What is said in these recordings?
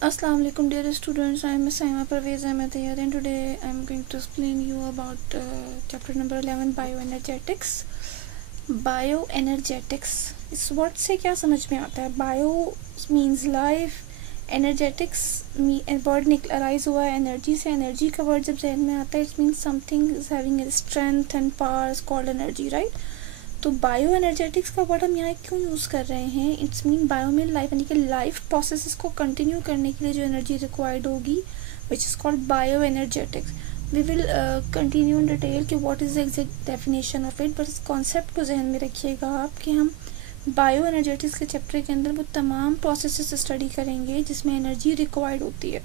Assalamu alaikum dear students, I am Ms. Saima Parvez Ahmed here, and today I am going to explain you about chapter number 11 bioenergetics. Bioenergetics इस word से क्या समझ में आता है? Bio means life, energetics word arise हुआ है energy से. एनर्जी का वर्ड जब जहन में आता है it means something is having strength and power is called energy, right? तो बायो एनर्जेटिक्स का वर्ड हम यहाँ क्यों यूज़ कर रहे हैं? इट्स मीन बायो में लाइफ, यानी कि लाइफ प्रोसेसेस को कंटिन्यू करने के लिए जो एनर्जी रिक्वायर्ड होगी which is called bioenergetics. We will continue in detail कि what is the exact definition of it, but इस कॉन्सेप्ट को जहन में रखिएगा आप कि हम बायो एनर्जेटिक्स के चैप्टर के अंदर वो तमाम प्रोसेसेस स्टडी करेंगे जिसमें एनर्जी रिक्वायर्ड होती है,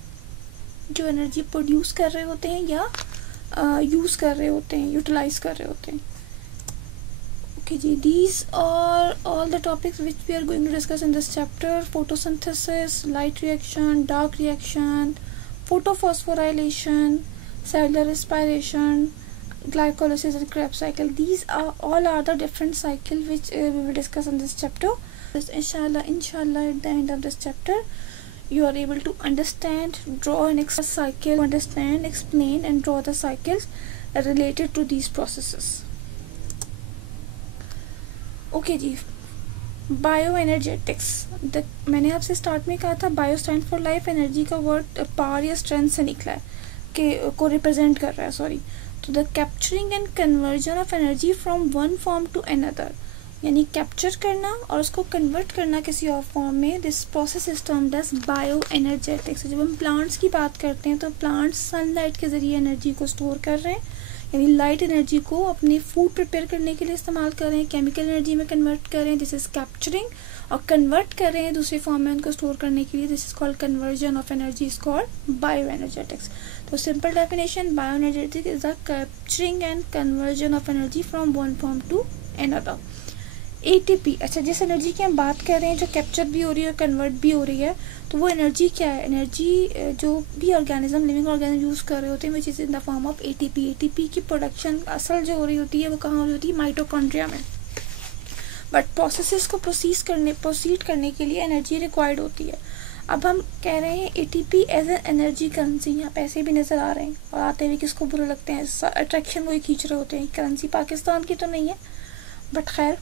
जो एनर्जी प्रोड्यूस कर रहे होते हैं या यूज़ कर रहे होते हैं, यूटिलाइज कर रहे होते हैं. Okay, these are all the topics which we are going to discuss in this chapter: photosynthesis, light reaction, dark reaction, photophosphorylation, cellular respiration, glycolysis and Krebs cycle. These are all the different cycle which we will discuss in this chapter. Inshallah, at the end of this chapter, you are able to understand, draw an cycle, understand, explain, and draw the cycles related to these processes. Okay जी, bioenergetics. मैंने आपसे start में कहा था bio stand for life. Energy का word power या strength से निकला है कि को रिप्रेजेंट कर रहा है, सॉरी. तो the capturing and conversion of energy from one form to another, यानी कैप्चर करना और उसको कन्वर्ट करना किसी और फॉर्म में. This process is termed as bioenergetics. जब हम प्लांट्स की बात करते हैं तो प्लांट्स सनलाइट के ज़रिए एनर्जी को स्टोर कर रहे हैं, यानी लाइट एनर्जी को अपने फूड प्रिपेयर करने के लिए इस्तेमाल कर रहे हैं, केमिकल एनर्जी में कन्वर्ट कर रहे हैं, दिस इज कैप्चरिंग. और कन्वर्ट कर रहे हैं दूसरे फॉर्म में उनको स्टोर करने के लिए, this is called conversion of energy, is called bioenergetics. तो simple definition, bioenergetics is the capturing and conversion of energy from one form to another. ATP, अच्छा, जिस एनर्जी की हम बात कर रहे हैं जो कैप्चर भी हो रही है और कन्वर्ट भी हो रही है, तो वो एनर्जी क्या है? एनर्जी जो भी ऑर्गेनिज्म, लिविंग ऑर्गेनिज्म यूज़ कर रहे होते हैं which is in the form of ATP. ATP की प्रोडक्शन असल जो हो रही होती है वो कहाँ हो रही होती है? माइटोकॉन्ड्रिया में. बट प्रोसेसेस को प्रोसीड करने के लिए एनर्जी रिक्वायर्ड होती है. अब हम कह रहे हैं ATP as an energy currency. यहाँ पैसे भी नज़र आ रहे हैं और आते हुए किसको बुरे लगते हैं? अट्रैक्शन वही खींच रहे होते हैं. करेंसी पाकिस्तान की तो नहीं है, बट खैर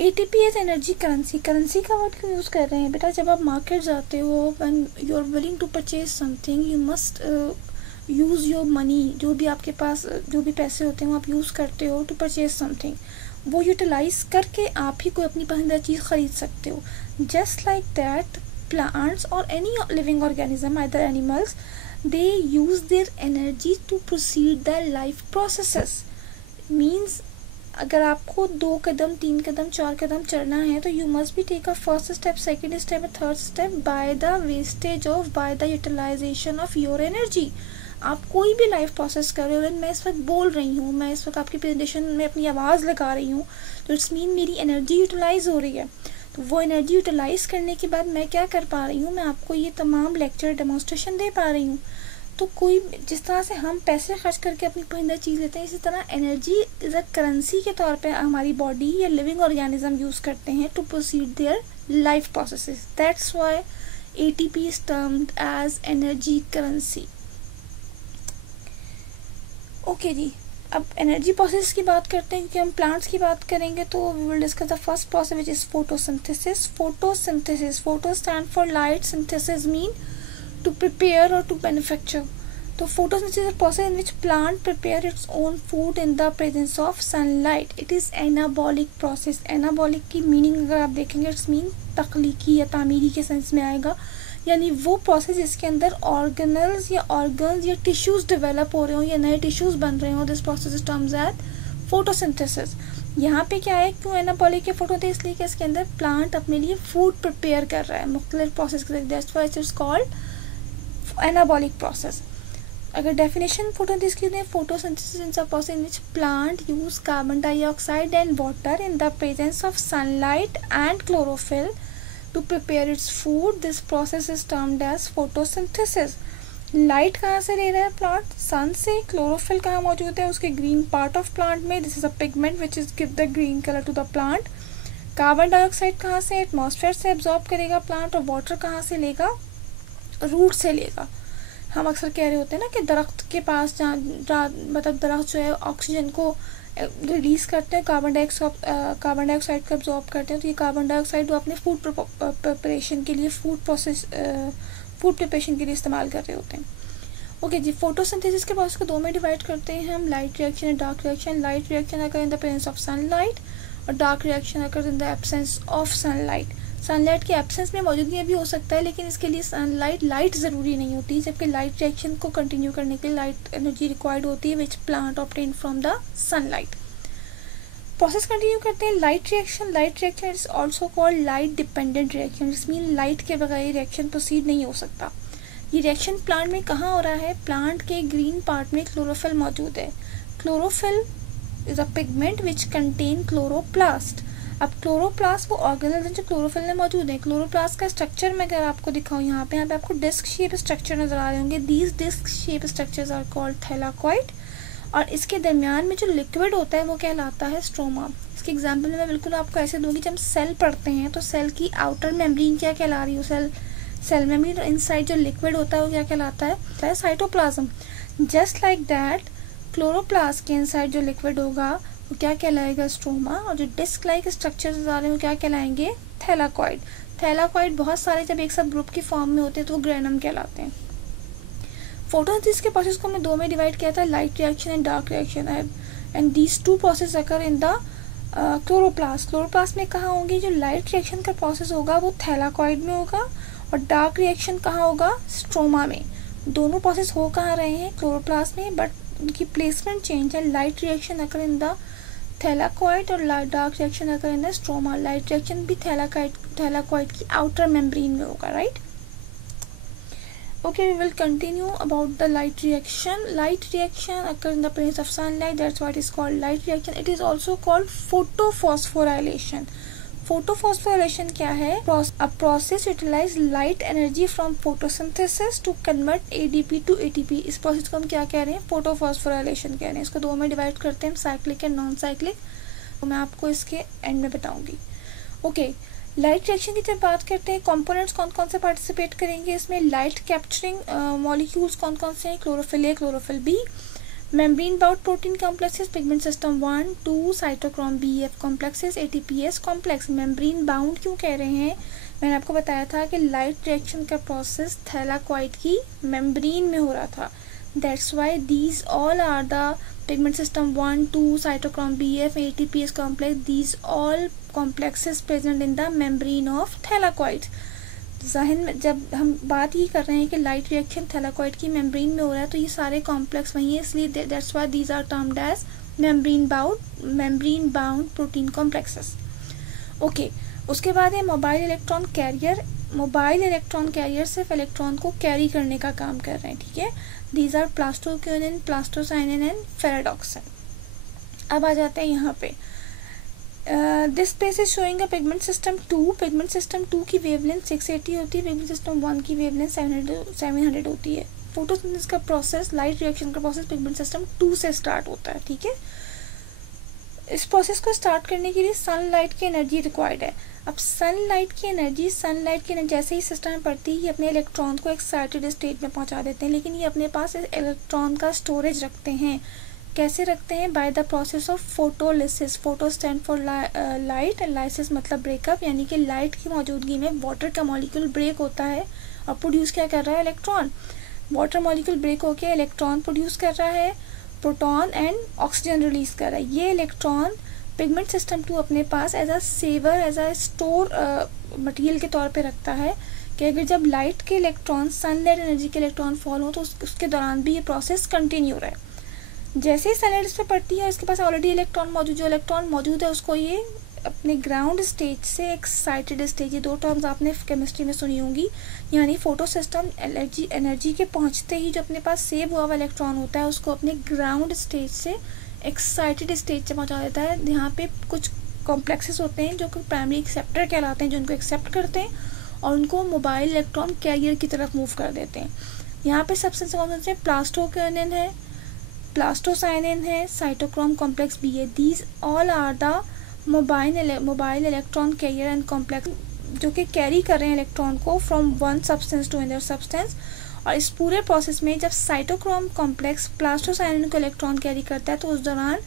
ATP as energy currency. Currency का वर्ड क्यों यूज़ कर रहे हैं बेटा? जब आप मार्केट जाते हो, when you are willing to purchase something, you must use your money. जो भी आपके पास जो भी पैसे होते हैं वो आप यूज़ करते हो टू परचेज समथिंग. वो यूटिलाइज करके आप ही कोई अपनी पसंदीदा चीज़ ख़रीद सकते हो. Just like that plants or any living organism, either animals, they use their energy to proceed their life processes. Means अगर आपको 2 कदम 3 कदम 4 कदम चढ़ना है तो you must be take a first step, second step, third step by the wastage of, by the utilisation of your energy. आप कोई भी life process कर रहे हो, मैं इस वक्त बोल रही हूँ, मैं इस वक्त आपकी प्रेजेंटेशन में अपनी आवाज़ लगा रही हूँ, तो इट्स मीन मेरी एनर्जी यूटिलाइज हो रही है. तो वो एनर्जी यूटिलाइज करने के बाद मैं क्या कर पा रही हूँ? मैं आपको ये तमाम लेक्चर डेमोन्स्ट्रेशन दे पा रही हूँ. तो कोई जिस तरह से हम पैसे खर्च करके अपनी पसंदीदा चीज़ लेते हैं, इसी तरह एनर्जी इज अ करेंसी के तौर पे हमारी बॉडी या लिविंग ऑर्गेनिज्म यूज़ करते हैं to proceed their life processes. That's why ATP is termed as energy currency. Okay जी, अब एनर्जी प्रोसेस की बात करते हैं क्योंकि हम प्लांट्स की बात करेंगे. तो we will discuss the first process which is photosynthesis. Photosynthesis, photo stand for light, synthesis mean to prepare or to manufacture. So photosynthesis is a process in which plant prepare its own food in the presence of sunlight. It is anabolic process. Anabolic की meaning अगर आप देखेंगे it's mean तख्लीकी या तामीरी के sense में आएगा, यानी वो प्रोसेस जिसके अंदर ऑर्गेनल्स या ऑर्गन्स या टिश्यूज डेवलप हो रहे हो या नए टिश्यूज बन रहे हो. This process is terms as photosynthesis. यहाँ पे क्या है, क्यों एनाबॉलिक के फोटो थे? इसलिए कि इसके अंदर प्लांट अपने लिए फूड प्रिपेयर कर रहा है मुख्तलिफ प्रोसेस के. That's why it is called anabolic process. अगर डेफिनेशन फोटोसिंथेसिस की दें, photosynthesis is a process in which plant use carbon dioxide and water in the presence of sunlight and chlorophyll to prepare its food. This process is termed as photosynthesis. Light कहाँ से ले रहा है plant? सन से. Chlorophyll कहाँ मौजूद है? उसके ग्रीन पार्ट ऑफ प्लांट में. This is a pigment which is give the green colour to the plant. Carbon dioxide कहाँ से? एटमॉस्फेयर से एब्जॉर्ब करेगा प्लांट. और वाटर कहाँ से लेगा? रूट से लेगा। हम अक्सर कह रहे होते हैं ना कि दरख्त के पास जहाँ मतलब दरख्त जो है ऑक्सीजन को रिलीज़ करते हैं, कार्बन डाइऑक्साइड को एब्जॉर्ब करते हैं, तो ये कार्बन डाइऑक्साइड वो अपने फूड प्रिपरेशन के लिए फूड प्रिपरेशन के लिए इस्तेमाल कर रहे होते हैं। ओके जी, फोटोसिंथेसिस के प्रोसेस को दो में डिवाइड करते हैं हम, light reaction and dark reaction. Light reaction occur in the presence of sunlight और dark reaction occur in the absence of sunlight. Sunlight के एब्सेंस में मौजूदगी भी हो सकता है, लेकिन इसके लिए लाइट ज़रूरी नहीं होती, जबकि लाइट रिएक्शन को कंटिन्यू करने के लिए लाइट एनर्जी रिक्वायर्ड होती है which plant obtain from the sunlight. Process continue करते हैं। Light reaction is also called light dependent reaction, जिस मीन लाइट के बगैर रिएक्शन प्रोसीड नहीं हो सकता। ये रिएक्शन प्लांट में कहाँ हो रहा है? प्लांट के ग्रीन पार्ट में क्लोरोफिल मौजूद है। Chlorophyll is a pigment which contain chloroplast. अब क्लोरोप्लास्ट वो ऑर्गेनेल जो क्लोरोफिल में मौजूद है। क्लोरोप्लास्ट का स्ट्रक्चर मैं अगर आपको दिखाऊं, यहाँ पे आपको डिस्क शेप स्ट्रक्चर नजर आ रहे होंगे। These disc shape structures are called thylakoid, और इसके दरमियान में जो लिक्विड होता है वो कहलाता है स्ट्रोमा। इसके एग्जाम्पल में मैं बिल्कुल आपको ऐसे दूंगी, जब हम सेल पढ़ते हैं तो सेल की आउटर मेम्ब्रेन क्या कहला रही है? सेल मेम्ब्रेन इनसाइड जो लिक्विड होता है वो क्या कहलाता है? Cytoplasm. Just like that chloroplast के इनसाइड जो लिक्विड होगा वो क्या कहलाएगा? स्ट्रोमा। और जो डिस्क लाइक स्ट्रक्चर्स आ रहे हैं वो क्या कहलाएंगे? थैलाकॉइड। थैलाकॉइड बहुत सारे जब एक साथ ग्रुप की फॉर्म में होते हैं तो वो ग्रेनम कहलाते हैं। फोटोसिंथेसिस के प्रोसेस को मैं दो में डिवाइड किया था, light reaction and dark reaction, and these two process occur in the chloroplast. Chloroplast में कहाँ होंगे? जो लाइट रिएक्शन का प्रोसेस होगा वो थैलाकॉइड में होगा, और डार्क रिएक्शन कहाँ होगा? स्ट्रोमा में। दोनों प्रोसेस हो कहाँ रहे हैं? क्लोरोप्लास्ट में, बट उनकी प्लेसमेंट चेंज है। Light reaction occur in the thylakoid और dark reaction occur in the stroma. Light reaction भी थैलाकॉइड की आउटर मेम्ब्रेन में होगा, right? Okay, we will continue about the light reaction. Light reaction occurs in the presence of sunlight. That's why it is called light reaction. It is also called photophosphorylation. Photophosphorylation क्या है? A process utilize light energy from photosynthesis to convert ADP to ATP. इस process को हम क्या कह रहे हैं? Photophosphorylation कह रहे हैं। इसको दो में डिवाइड करते हैं, साइक्लिक एंड नॉन साइक्लिक, तो मैं आपको इसके एंड में बताऊंगी। ओके, लाइट रिएक्शन की जब बात करते हैं, कंपोनेंट्स कौन कौन से पार्टिसिपेट करेंगे इसमें? लाइट कैप्चरिंग मॉलिक्यूल्स कौन कौन से हैं? Chlorophyll a, chlorophyll b, membrane bound protein complexes, pigment system 1, 2, cytochrome BF complexes, ATPase complex. Membrane bound क्यों कह रहे हैं? मैंने आपको बताया था कि लाइट रिएक्शन का प्रोसेस थैलाकॉइड की मेम्ब्रेन में हो रहा था। That's why these all are the pigment system 1, 2, cytochrome BF, ATPase complex. These all complexes present in the membrane of thylakoid. ज़ाहिर में जब हम बात ही कर रहे हैं कि लाइट रिएक्शन थैलाकॉइड की मेम्ब्रेन में हो रहा है, तो ये सारे कॉम्प्लेक्स वही है, इसलिए that's why these are termed as membrane bound protein complexes. Okay, उसके बाद है mobile electron career. Mobile electron career सिर्फ इलेक्ट्रॉन को कैरी करने का काम कर रहे हैं, ठीक है? These are plastoquinone, plastocyanin and ferredoxin. अब आ जाते हैं यहाँ पे, this page is showing a pigment system 2। Pigment system 2 की वेवलेंथ 680 होती है, पिगमेंट सिस्टम 1 की वेवलेंथ 700 होती है। फोटोसिंथेसिस का प्रोसेस, लाइट रिएक्शन का प्रोसेस पिगमेंट सिस्टम 2 से स्टार्ट होता है, ठीक है? इस प्रोसेस को स्टार्ट करने के लिए सनलाइट की एनर्जी रिक्वायर्ड है। अब सनलाइट की एनर्जी जैसे ही सिस्टम में पड़ती है, ये अपने इलेक्ट्रॉन को एक्साइटेड स्टेट में पहुंचा देते हैं, लेकिन ये अपने पास इलेक्ट्रॉन का स्टोरेज रखते हैं। कैसे रखते हैं? By the process of photolysis. Photo stand for light, lysis मतलब ब्रेकअप, यानी कि लाइट की मौजूदगी में वाटर का मॉलिक्यूल ब्रेक होता है और प्रोड्यूस क्या कर रहा है? इलेक्ट्रॉन। वाटर मॉलिक्यूल ब्रेक होकर इलेक्ट्रॉन प्रोड्यूस कर रहा है, प्रोटॉन एंड ऑक्सीजन रिलीज कर रहा है। ये इलेक्ट्रॉन पिगमेंट सिस्टम 2 अपने पास as a saver, as a store material के तौर पे रखता है कि अगर जब लाइट के इलेक्ट्रॉन, सनलाइट एनर्जी के इलेक्ट्रॉन फॉल हो तो उसके दौरान भी ये प्रोसेस कंटिन्यू रहे। जैसे ही सनलाइट इस पर पड़ती है, इसके पास ऑलरेडी जो इलेक्ट्रॉन मौजूद है उसको ये अपने ग्राउंड स्टेज से एक्साइटेड स्टेज, ये दो टर्म्स आपने केमिस्ट्री में सुनी होंगी, यानी फोटो सिस्टम एनर्जी के पहुंचते ही जो अपने पास सेव हुआ हुआ इलेक्ट्रॉन होता है उसको अपने ग्राउंड स्टेज से एक्साइटेड स्टेज से पहुंचा देता है। यहाँ पे कुछ कॉम्प्लेक्सेस होते हैं जो कि प्राइमरी एक्सेप्टर कहलाते हैं, जो उनको एक्सेप्ट करते हैं और उनको मोबाइल इलेक्ट्रॉन कैरियर की तरफ मूव कर देते हैं। यहाँ पे सबसे कौन से? प्लास्टोक्यूनिन है, प्लास्टोसाइनिन है, साइटोक्रोम कॉम्प्लेक्स बी है। These all are the mobile electron carrier and complex. जो कि कैरी कर रहे हैं इलेक्ट्रॉन को from one substance to another substance. और इस पूरे प्रोसेस में जब साइटोक्रोम कॉम्प्लेक्स प्लास्टोसाइनिन को इलेक्ट्रॉन कैरी करता है तो उस दौरान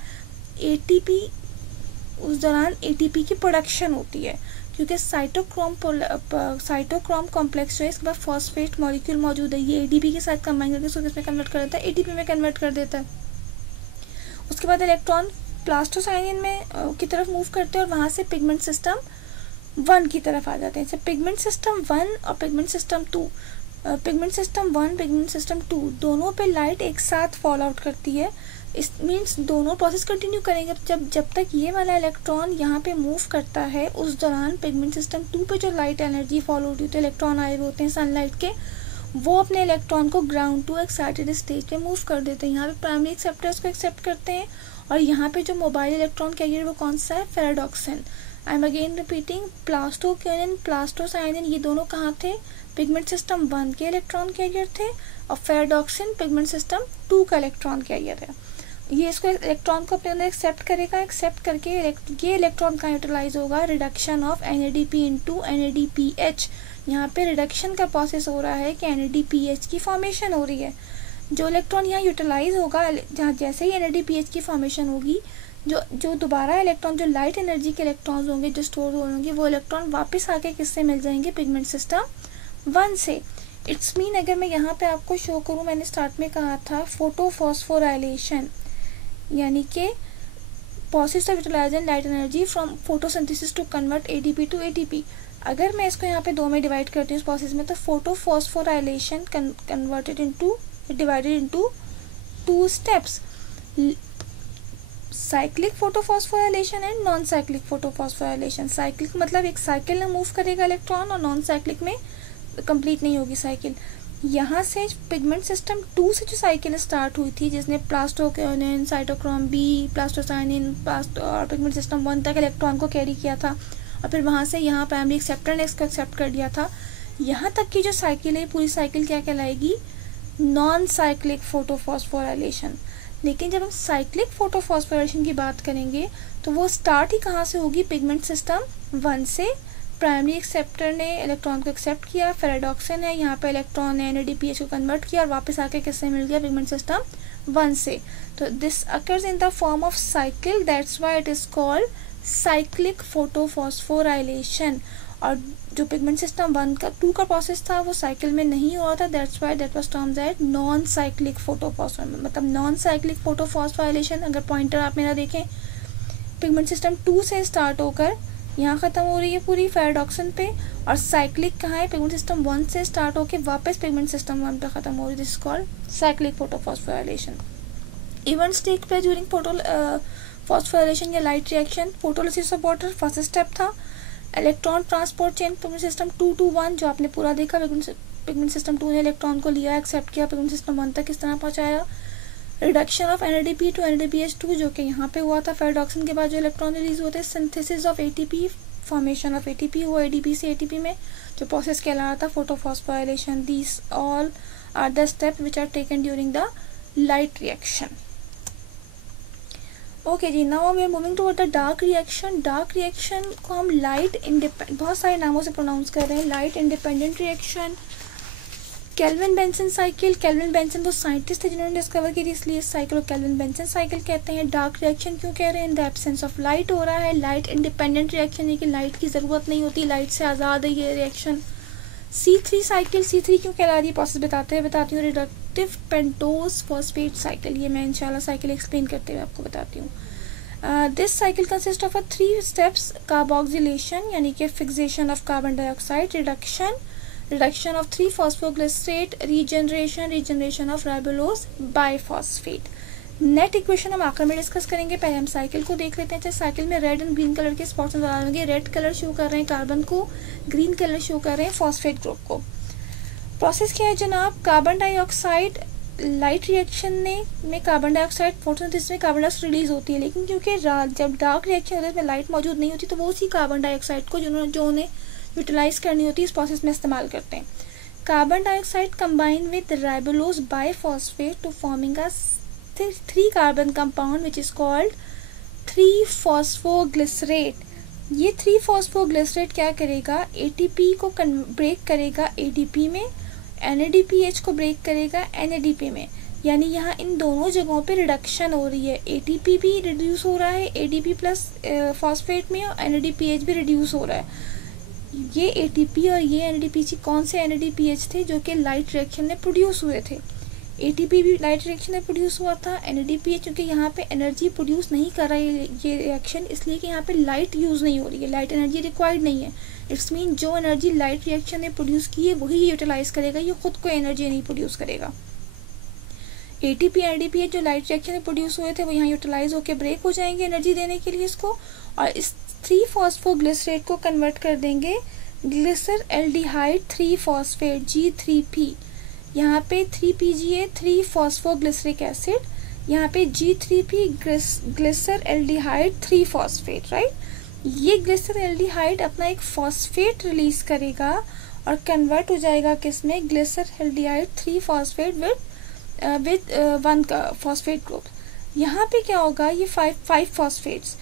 एटीपी की प्रोडक्शन होती है, क्योंकि साइटोक्रोम कॉम्प्लेक्स जो है इसके बाद फॉस्फेट मॉलिक्यूल मौजूद है, ये एडीपी के साथ कंबाइन करके इसको किसमें कन्वर्ट कर देता है, एटीपी में कन्वर्ट कर देता है। उसके बाद इलेक्ट्रॉन प्लास्टोसाइनिन में की तरफ मूव करते हैं और वहाँ से पिगमेंट सिस्टम 1 की तरफ आ जाते हैं। पिगमेंट सिस्टम 1 और pigment system 2, pigment system 1 pigment system 2 दोनों पे लाइट एक साथ फॉल आउट करती है। इस मीन्स दोनों प्रोसेस कंटिन्यू करेंगे जब तक ये वाला इलेक्ट्रॉन यहाँ पे मूव करता है। उस दौरान पिगमेंट सिस्टम 2 पे जो लाइट एनर्जी फॉल होती है, तो इलेक्ट्रॉन आए हुए होते हैं सनलाइट के, वो अपने इलेक्ट्रॉन को ग्राउंड टू एक्साइटेड स्टेज पे मूव कर देते हैं। यहाँ पे प्राइमरी एक्सेप्टर्स को एक्सेप्ट करते हैं और यहाँ पे जो मोबाइल इलेक्ट्रॉन कैरियर वो कौन सा है, ferredoxin. I am again repeating, plastoquinone plastocyanin ये दोनों कहाँ थे, पिगमेंट सिस्टम 1 के इलेक्ट्रॉन कैरियर थे और फेराडॉक्सिन पिगमेंट सिस्टम 2 का इलेक्ट्रॉन कैरियर है। ये इसको इलेक्ट्रॉन को अपने अंदर एक्सेप्ट करेगा, एक्सेप्ट करके ये इलेक्ट्रॉन का यूटिलाइज होगा reduction of NADP into NADPH। यहाँ पे रिडक्शन का प्रोसेस हो रहा है कि NADPH की फॉर्मेशन हो रही है। जो इलेक्ट्रॉन यहाँ यूटिलाइज होगा, जहाँ जैसे ही NADPH की फॉर्मेशन होगी, जो दोबारा इलेक्ट्रॉन जो लाइट एनर्जी के इलेक्ट्रॉन्स होंगे जो स्टोर होंगे, वो इलेक्ट्रॉन वापस आके किससे मिल जाएंगे, पिगमेंट सिस्टम 1 से। इट्स मीन अगर मैं यहाँ पे आपको शो करूँ, मैंने स्टार्ट में कहा था फोटोफॉस्फोराइलेशन, यानी कि process of utilising light energy from photosynthesis to convert ATP to ATP। अगर मैं इसको यहाँ पे 2 में डिवाइड करती हूँ इस प्रोसेस में, तो photophosphorylation converted into divided into 2 steps, cyclic photophosphorylation and non cyclic photophosphorylation. Cyclic मतलब एक साइकिल में मूव करेगा इलेक्ट्रॉन और नॉन साइक्लिक में कंप्लीट नहीं होगी साइकिल। यहाँ से पिगमेंट सिस्टम 2 से जो साइकिल स्टार्ट हुई थी, जिसने प्लास्टोक्योनिन, साइटोक्रोम B, प्लास्टोसाइनिन और पिगमेंट सिस्टम 1 तक इलेक्ट्रॉन को कैरी किया था और फिर वहाँ से यहाँ प्राइमरी एक्सेप्टर ने इसको एक्सेप्ट कर दिया था, यहाँ तक की जो साइकिल है पूरी साइकिल क्या कहलाएगी, नॉन साइक्लिक फोटोफॉस्फोराइलेशन। लेकिन जब हम साइक्लिक फोटोफॉस्फोराइलेशन की बात करेंगे तो वो स्टार्ट ही कहाँ से होगी, पिगमेंट सिस्टम 1 से। प्राइमरी एक्सेप्टर ने इलेक्ट्रॉन को एक्सेप्ट किया, फेराडॉक्सिन है, यहाँ पे इलेक्ट्रॉन ने NADPH को कन्वर्ट किया और वापस आके किससे मिल गया, पिगमेंट सिस्टम 1 से। तो this occurs in the form of cycle, that's why it is called cyclic photophosphorylation. और जो पिगमेंट सिस्टम 2 का प्रोसेस था वो साइकिल में नहीं हुआ था, that's why that was termed as non cyclic photophosphorylation. मतलब नॉन साइक्लिक फोटोफॉस्फोराइलेशन, अगर पॉइंटर आप मेरा देखें, पिगमेंट सिस्टम 2 से स्टार्ट होकर यहाँ ख़त्म हो रही है पूरी फेराडॉक्सिन पे, और साइक्लिक कहाँ है, पिगमेंट सिस्टम 1 से स्टार्ट होकर वापस पिगमेंट सिस्टम 1 पे ख़त्म हो रही है। This is called cyclic photophosphorylation. Events take place during photophosphorylation या light reaction. Photolysis of water first step था। Electron transport chain pigment system 2 to 1 जो आपने पूरा देखा, पिगमेंट सिस्टम 2 ने इलेक्ट्रॉन को लिया, एक्सेप्ट किया, पिगमेंट सिस्टम 1 तक किस तरह पहुँचाया। Reduction of NADP to NADPH2 जो कि यहाँ पे हुआ था, फेराडॉक्सिन के बाद जो इलेक्ट्रॉन रिलीज होते हैं, synthesis of ATP, formation of ATP हुआ ADP से ATP में, जो प्रोसेस कहला रहा था photophosphorylation. These all are the step which are taken during the light reaction. Okay जी, now we are moving toward the dark reaction. Dark reaction को हम लाइट इंडिपेंडेंट, बहुत सारे नामों से प्रोनाउंस कर रहे हैं, light independent reaction, kelvin Benson cycle. Kelvin Benson वो साइंटिस्ट थे जिन्होंने डिस्कवर की थी, इसलिए इस साइकिल को केल्विन बेंसन साइकिल कहते हैं। डार्क रिएक्शन क्यों कह रहे हैं, इन द एब्सेंस ऑफ लाइट हो रहा है। लाइट इंडिपेंडेंट रिएक्शन है कि लाइट की ज़रूरत नहीं होती, लाइट से आज़ाद है ये रिएक्शन। C3 साइकिल, C3 क्यों कहला रही है, प्रोसेस बताती हूँ। रिडक्टिव पेंटोज फॉस्फेट साइकिल, ये मैं इंशाल्लाह साइकिल एक्सप्लेन करते हुए आपको बताती हूँ। This cycle consist of 3 steps, carboxylation यानी कि fixation of carbon dioxide, reduction of 3-phosphoglycerate, regeneration of ribulose biphosphate। Net equation हम आखिर में डिस्कस करेंगे, पहले हम साइकिल को देख लेते हैं। चाहे साइकिल में रेड एंड ग्रीन कलर के स्पॉट्स नजर आ होंगे, रेड कलर शो कर रहे हैं कार्बन को, ग्रीन कलर शो कर रहे हैं फॉस्फेट ग्रुप को। प्रोसेस क्या है जनाब, कार्बन डाइऑक्साइड लाइट रिएक्शन में कार्बन डाइऑक्साइड फोटोसिंथेसिस में कार्बन डाइऑक्साइड रिलीज होती है, लेकिन क्योंकि जब डार्क रिएक्शन होता है उसमें लाइट मौजूद नहीं होती, तो वो उसी कार्बन डाइऑक्साइड को जो उन्हें यूटिलाइज करनी होती है इस प्रोसेस में इस्तेमाल करते हैं। Carbon dioxide combine with ribulose biphosphate to forming a 3 carbon compound which is called 3-phosphoglycerate। ये 3-फॉस्फोग्लिसरेट क्या करेगा, एटीपी को ब्रेक करेगा एडीपी में, एनएडीपीएच को ब्रेक करेगा एनएडीपी में, यानी यहाँ इन दोनों जगहों पे रिडक्शन हो रही है। एटीपी भी रिड्यूस हो रहा है एडीपी प्लस फॉस्फेट में, और एनएडीपीएच भी रिड्यूस हो रहा है। ये एटीपी और ये एनएडीपीएच कौन से एनएडीपीएच थे, जो कि लाइट रिएक्शन में प्रोड्यूस हुए थे। एटीपी भी लाइट रिएक्शन में प्रोड्यूस हुआ था, एनएडीपीएच क्योंकि यहाँ पे एनर्जी प्रोड्यूस नहीं कर रहा है ये रिएक्शन, इसलिए कि यहाँ पे लाइट यूज़ नहीं हो रही है, लाइट एनर्जी रिक्वायर्ड नहीं है। इट्स मीन जो एनर्जी लाइट रिएक्शन ने प्रोड्यूस की है वही यूटिलाइज करेगा, ये खुद को एनर्जी नहीं प्रोड्यूस करेगा। एटीपी एनएडीपीएच जो लाइट रिएक्शन में प्रोड्यूस हुए थे वो यहाँ यूटिलाइज होकर ब्रेक हो जाएंगे एनर्जी देने के लिए इसको, और इस 3-फॉस्फोग्लिसरेट को कन्वर्ट कर देंगे ग्लिसर एल्डिहाइड 3-फॉस्फेट G3P। यहाँ पे 3PGA 3-फॉस्फोग्लिसरिक एसिड, यहाँ पे G3P ग्लिसर एल्डिहाइड 3-फॉस्फेट, राइट। ये ग्लिसर एल्डिहाइड अपना एक फॉस्फेट रिलीज करेगा और कन्वर्ट हो जाएगा किसमें, ग्लिसर एल्डिहाइड 3-फॉस्फेट विद 1 फॉस्फेट ग्रुप। यहाँ पे क्या होगा, ये 5 फॉस्फेट्स,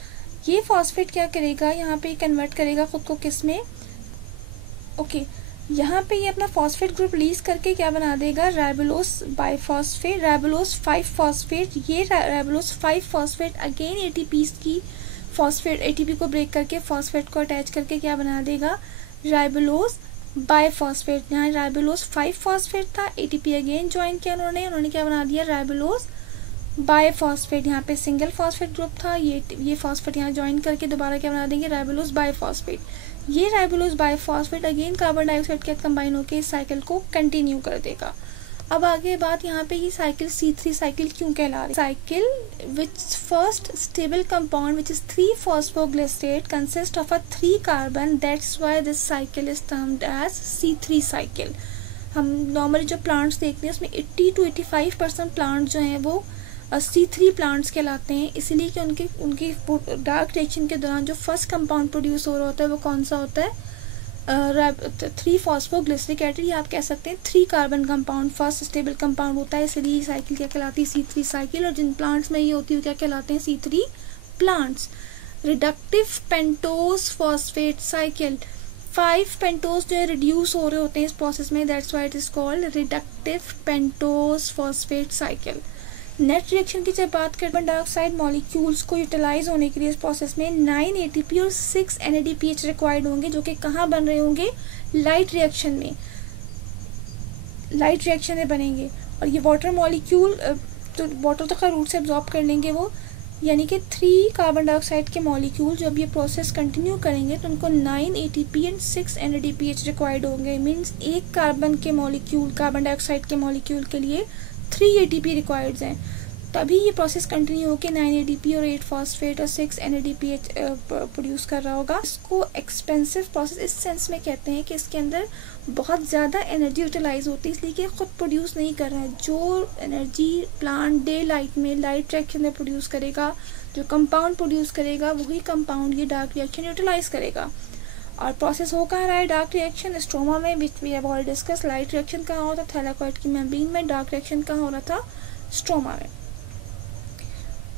ये फॉस्फेट क्या करेगा, यहाँ पे कन्वर्ट करेगा खुद को किसमें, ओके यहाँ पे ये अपना फॉस्फेट ग्रुप रिलीज करके क्या बना देगा, राइबोलोस बाइफॉस्फेट, राइबोलोस 5 फॉस्फेट। ये राइबोलोस 5 फॉस्फेट अगेन एटीपी की फॉस्फेट, एटीपी को ब्रेक करके फॉस्फेट को अटैच करके क्या बना देगा, राइबोलोस बाइफॉस्फेट। यहाँ राइबोलोस 5 फॉस्फेट था, एटीपी अगेन ज्वाइन किया उन्होंने क्या बना दिया, राइबोलोस बाइफॉस्फेट। यहाँ पे सिंगल फॉस्फेट ग्रुप था, ये फॉस्फेट यहाँ ज्वाइन करके दोबारा क्या बना देंगे, राइबोलोस बाइफॉस्फेट। ये ribulose biphosphate again carbon dioxide के साथ कंबाइन होकर इस साइकिल को कंटिन्यू कर देगा। अब आगे बात, यहाँ पे ये साइकिल C3 साइकिल क्यों कहला रही है, cycle which first stable compound which is three phosphoglycerate consist of 3 carbon, that's why this cycle is termed as C3 cycle. हम नॉर्मली जो प्लांट्स देखते हैं उसमें 80 to 85% प्लांट जो हैं वो C3 प्लांट्स कहलाते हैं, इसीलिए कि उनकी डार्क रिएक्शन के दौरान जो फर्स्ट कंपाउंड प्रोड्यूस हो रहा होता है वो कौन सा होता है, 3-फॉस्फोग्लिसरिक एसिड, आप कह सकते हैं 3 carbon compound first stable compound होता है, इसलिए ये साइकिल क्या कहलाती है, C3 साइकिल। और जिन प्लांट्स में ये होती है क्या कहलाते हैं, C3 plants. Reductive pentose phosphate cycle, 5 pentose जो है रिड्यूस हो रहे होते हैं इस प्रोसेस में, that's why it is called reductive pentose phosphate cycle. Net reaction की जब बात करें, कार्बन डाइऑक्साइड मॉलिक्यूल्स को यूटिलाइज होने के लिए इस प्रोसेस में 9 एटीपी और 6 एनएडीपीएच रिक्वायर्ड होंगे, जो कि कहाँ बन रहे होंगे, लाइट रिएक्शन में, लाइट रिएक्शन में बनेंगे। और ये वाटर मॉलिक्यूल तो वाटर तक रूट से एब्जॉर्ब कर लेंगे वो, यानी कि 3 कार्बन डाइऑक्साइड के मॉलिक्यूल जब ये प्रोसेस कंटिन्यू करेंगे तो उनको 9 एटीपी एंड 6 एनएडीपीएच रिक्वायर्ड होंगे। मीन्स एक कार्बन के मॉलिक्यूल, कार्बन डाइऑक्साइड के मॉलिक्यूल के लिए 3 एटीपी रिक्वायर्ड हैं, तभी ये प्रोसेस कंटिन्यू होकर 9 एटीपी और 8 फॉस्फेट और 6 एनएडीपीएच प्रोड्यूस कर रहा होगा। इसको एक्सपेंसिव प्रोसेस इस सेंस में कहते हैं कि इसके अंदर बहुत ज़्यादा एनर्जी यूटिलाइज होती है, इसलिए कि खुद प्रोड्यूस नहीं कर रहा है। जो एनर्जी प्लांट डे लाइट में लाइट रिएक्शन में प्रोड्यूस करेगा, जो कंपाउंड प्रोड्यूस करेगा, वही कंपाउंड ये डार्क रिएक्शन यूटिलाइज करेगा। और प्रोसेस हो कहाँ रहा है, डार्क रिएक्शन स्ट्रोमा में, which we have already discuss. Light reaction कहाँ हो रहा था, थैलाकोइड की मेम्ब्रेन में, डार्क रिएक्शन कहाँ हो रहा था, स्ट्रोमा में।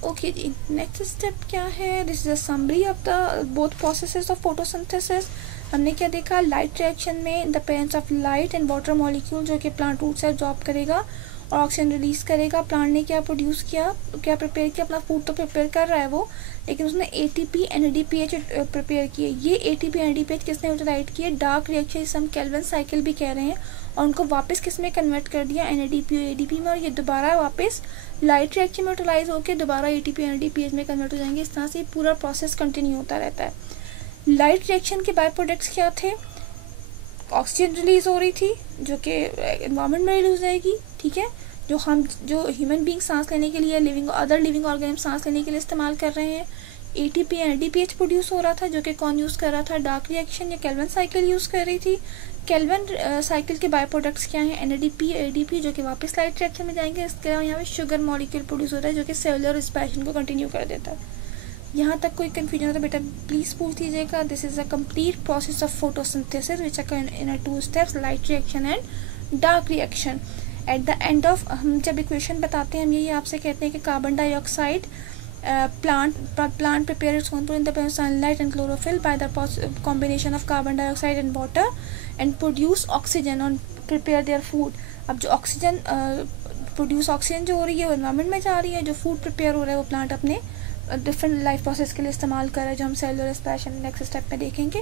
ओके जी, नेक्स्ट स्टेप क्या है, this is a summary of the both processes of photosynthesis. हमने क्या देखा, लाइट रिएक्शन में the parents of light and water molecule जो कि प्लांट रूट से एब्जॉर्ब करेगा और ऑक्सीजन रिलीज करेगा। प्लांट ने क्या प्रोड्यूस किया, क्या प्रिपेयर किया, अपना फूड तो प्रिपेयर कर रहा है वो, लेकिन उसने एटीपी एनएडीपीएच प्रिपेयर किए। ये एटीपी एनएडीपीएच किसने यूटिलाइज किए, डार्क रिएक्शन जिसे हम केल्विन साइकिल भी कह रहे हैं, और उनको वापस किस में कन्वर्ट कर दिया, एनएडीपी और एडीपी में, और ये दोबारा वापस लाइट रिएक्शन में यूटिलाइज होकर दोबारा एटीपी एनएडीपीएच में कन्वर्ट हो जाएंगे। इस तरह से पूरा प्रोसेस कंटिन्यू होता रहता है। लाइट रिएक्शन के बाय प्रोडक्ट्स क्या थे, ऑक्सीजन रिलीज हो रही थी जो कि एनवायरनमेंट में रिलीज जाएगी, ठीक है, जो ह्यूमन बींग सांस लेने के लिए, अदर लिविंग ऑर्गेनिज्म सांस लेने के लिए इस्तेमाल कर रहे हैं। एटीपी एनएडीपीएच प्रोड्यूस हो रहा था जो कि कौन यूज़ कर रहा था, डार्क रिएक्शन या केल्विन साइकिल यूज़ कर रही थी। केल्विन साइकिल के बाय प्रोडक्ट्स क्या हैं, एनएडीपी एडीपी जो कि वापस लाइट रिएक्शन में जाएंगे। इसके अलावा यहाँ पे शुगर मॉलिक्यूल प्रोड्यूस होता है जो कि सेलुलर रिस्पिरेशन को कंटिन्यू कर देता है। यहाँ तक कोई कन्फ्यूजन हो तो बेटा प्लीज़ पूछ दीजिएगा। This is a complete process of photosynthesis which occur in 2 steps, light reaction and dark reaction. At the end of, हम जब इक्वेशन बताते हैं हम यही आपसे कहते हैं कि carbon dioxide plant prepare its own food in the presence of sunlight and chlorophyll by the combination of carbon dioxide and water and produce oxygen and prepare their food. अब जो ऑक्सीजन प्रोड्यूस ऑक्सीजन जो हो रही है वो environment में जा रही है, जो फूड प्रिपेयर हो रहा है वो प्लांट अपने डिफरेंट लाइफ प्रोसेस के लिए इस्तेमाल कर रहा है, जो हम सेलुलर रेस्पिरेशन नेक्स्ट स्टेप में देखेंगे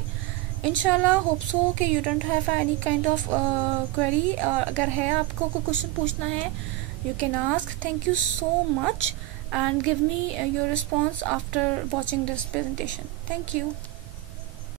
इंशाल्लाह। होप सो कि you don't have any kind of query, अगर है आपको कोई क्वेश्चन पूछना है you can ask. Thank you so much and give me your response after watching this presentation. Thank you.